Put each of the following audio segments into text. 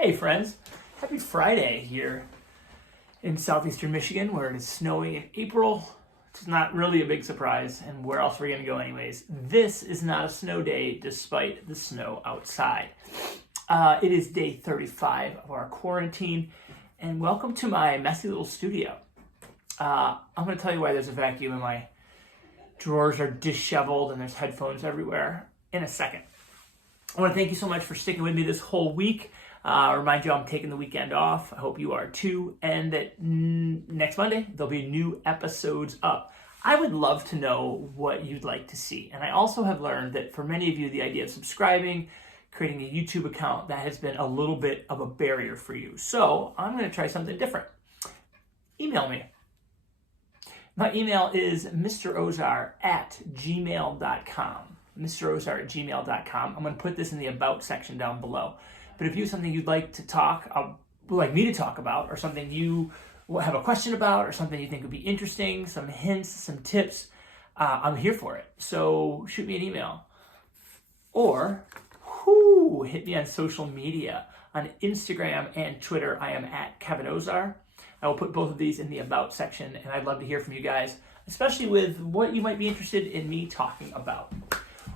Hey friends, happy Friday here in southeastern Michigan where it is snowy in April. It's not really a big surprise, and where else are we going to go anyways? This is not a snow day despite the snow outside. It is day 35 of our quarantine, and welcome to my messy little studio. I'm going to tell you why there's a vacuum and my drawers are disheveled and there's headphones everywhere in a second. I want to thank you so much for sticking with me this whole week. Remind you I'm taking the weekend off. I hope you are too. And that next Monday, there'll be new episodes up. I would love to know what you'd like to see. And I also have learned that for many of you, the idea of subscribing, creating a YouTube account, that has been a little bit of a barrier for you. So I'm going to try something different. Email me. My email is mrozar@gmail.com. mrozar@gmail.com. I'm going to put this in the About section down below. But if you have something you'd like to like me to talk about, or something you have a question about, or something you think would be interesting, some hints, some tips, I'm here for it. So shoot me an email. Or hit me on social media. On Instagram and Twitter, I am @KevinOzar. I will put both of these in the About section, and I'd love to hear from you guys, especially with what you might be interested in me talking about.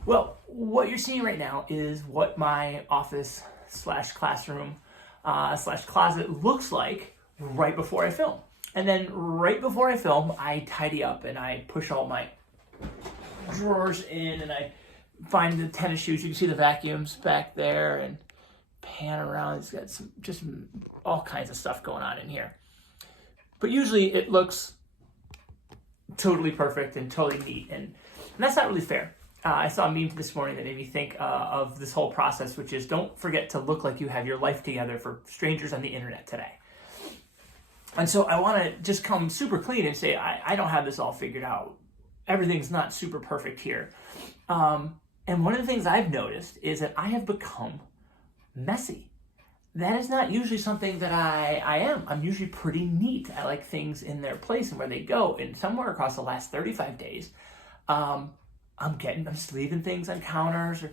Well, what you're seeing right now is what my office / classroom / closet looks like right before I film. And then right before I film, I tidy up and I push all my drawers in and I find the tennis shoes. You can see the vacuums back there and pan around. It's got just all kinds of stuff going on in here. But usually it looks totally perfect and totally neat. And that's not really fair. I saw a meme this morning that made me think of this whole process, which is don't forget to look like you have your life together for strangers on the internet today. And so I want to just come super clean and say, I don't have this all figured out. Everything's not super perfect here. And one of the things I've noticed is that I have become messy. That is not usually something that I am. I'm usually pretty neat. I like things in their place and where they go. And somewhere across the last 35 days, I'm just leaving things on counters, or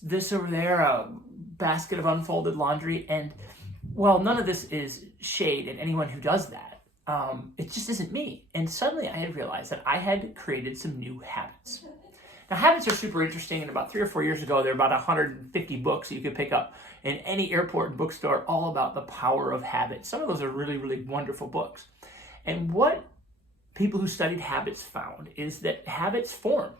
this over there, a basket of unfolded laundry. And well, none of this is shade at anyone who does that. It just isn't me. And suddenly I had realized that I had created some new habits. Now, habits are super interesting. And about 3 or 4 years ago, there were about 150 books you could pick up in any airport and bookstore all about the power of habits. Some of those are really, really wonderful books. And what people who studied habits found is that habits form.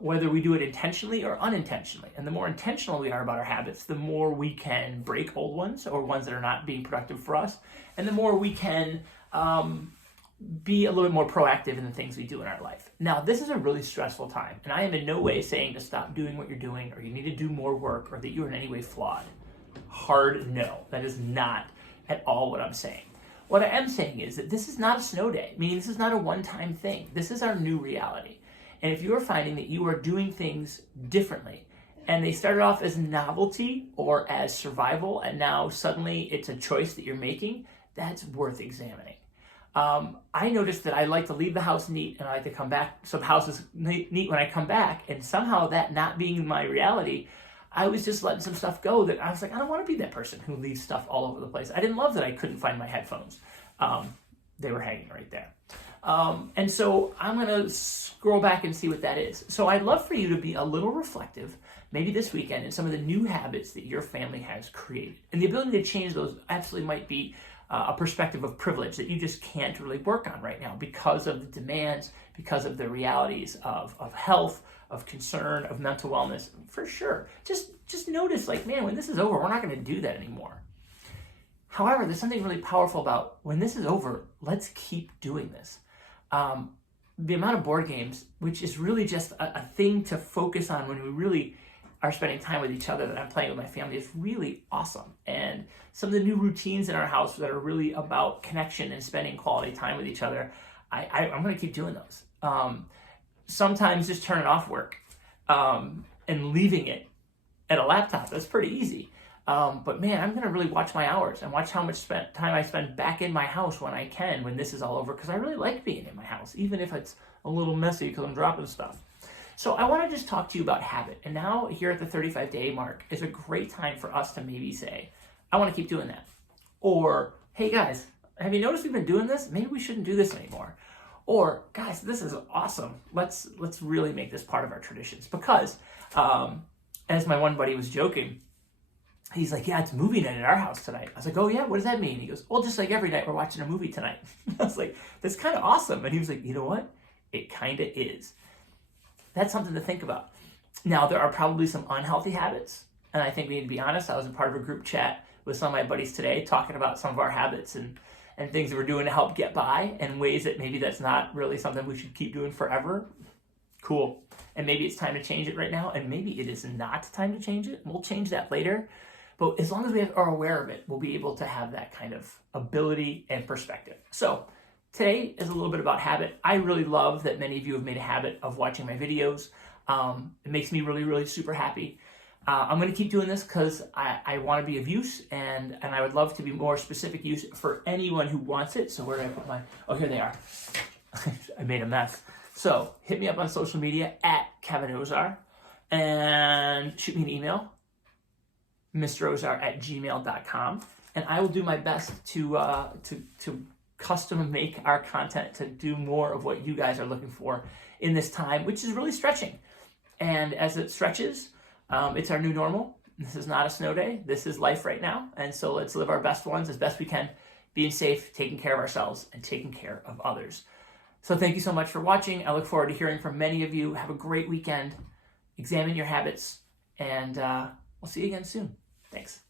Whether we do it intentionally or unintentionally. And the more intentional we are about our habits, the more we can break old ones or ones that are not being productive for us. And the more we can be a little bit more proactive in the things we do in our life. Now, this is a really stressful time. And I am in no way saying to stop doing what you're doing, or you need to do more work, or that you're in any way flawed. Hard no. That is not at all what I'm saying. What I am saying is that this is not a snow day, meaning this is not a one-time thing. This is our new reality. And if you are finding that you are doing things differently, and they started off as novelty or as survival, and now suddenly it's a choice that you're making, that's worth examining. I noticed that I like to leave the house neat, and I like to come back, so the house is neat when I come back, and somehow that not being my reality, I was just letting some stuff go that I was like, I don't want to be that person who leaves stuff all over the place. I didn't love that I couldn't find my headphones. They were hanging right there. And so I'm going to scroll back and see what that is. So I'd love for you to be a little reflective, maybe this weekend, in some of the new habits that your family has created. And the ability to change those absolutely might be a perspective of privilege that you just can't really work on right now because of the demands, because of the realities of health, of concern, of mental wellness, for sure. Just notice, like, man, when this is over, we're not going to do that anymore. However, there's something really powerful about when this is over, let's keep doing this. The amount of board games, which is really just a thing to focus on when we really are spending time with each other, that I'm playing with my family, is really awesome. And some of the new routines in our house that are really about connection and spending quality time with each other, I'm going to keep doing those. Sometimes just turning off work and leaving it at a laptop. That's pretty easy. But man, I'm going to really watch my hours and watch how much time I spend back in my house when this is all over, because I really like being in my house, even if it's a little messy because I'm dropping stuff. So I want to just talk to you about habit. And now here at the 35-day mark is a great time for us to maybe say, I want to keep doing that. Or, hey guys, have you noticed we've been doing this? Maybe we shouldn't do this anymore. Or, guys, this is awesome. Let's really make this part of our traditions. Because, as my one buddy was joking, he's like, yeah, it's movie night at our house tonight. I was like, oh yeah, what does that mean? He goes, well, just like every night we're watching a movie tonight. I was like, that's kind of awesome. And he was like, you know what? It kind of is. That's something to think about. Now, there are probably some unhealthy habits. And I think we need to be honest. I was a part of a group chat with some of my buddies today talking about some of our habits and things that we're doing to help get by and ways that maybe that's not really something we should keep doing forever. Cool. And maybe it's time to change it right now. And maybe it is not time to change it. We'll change that later. But as long as we are aware of it, we'll be able to have that kind of ability and perspective. So today is a little bit about habit. I really love that many of you have made a habit of watching my videos. It makes me really, really super happy. I'm going to keep doing this because I want to be of use, and I would love to be more specific use for anyone who wants it. So where did I put my... Oh, here they are. I made a mess. So hit me up on social media at Kevin Ozar and shoot me an email, mrozar@gmail.com, and I will do my best to custom make our content to do more of what you guys are looking for in this time, which is really stretching. And as it stretches, it's our new normal. This is not a snow day. This is life right now. And so let's live our best ones as best we can, being safe, taking care of ourselves, and taking care of others. So thank you so much for watching. I look forward to hearing from many of you. Have a great weekend. Examine your habits, and we'll see you again soon. Thanks.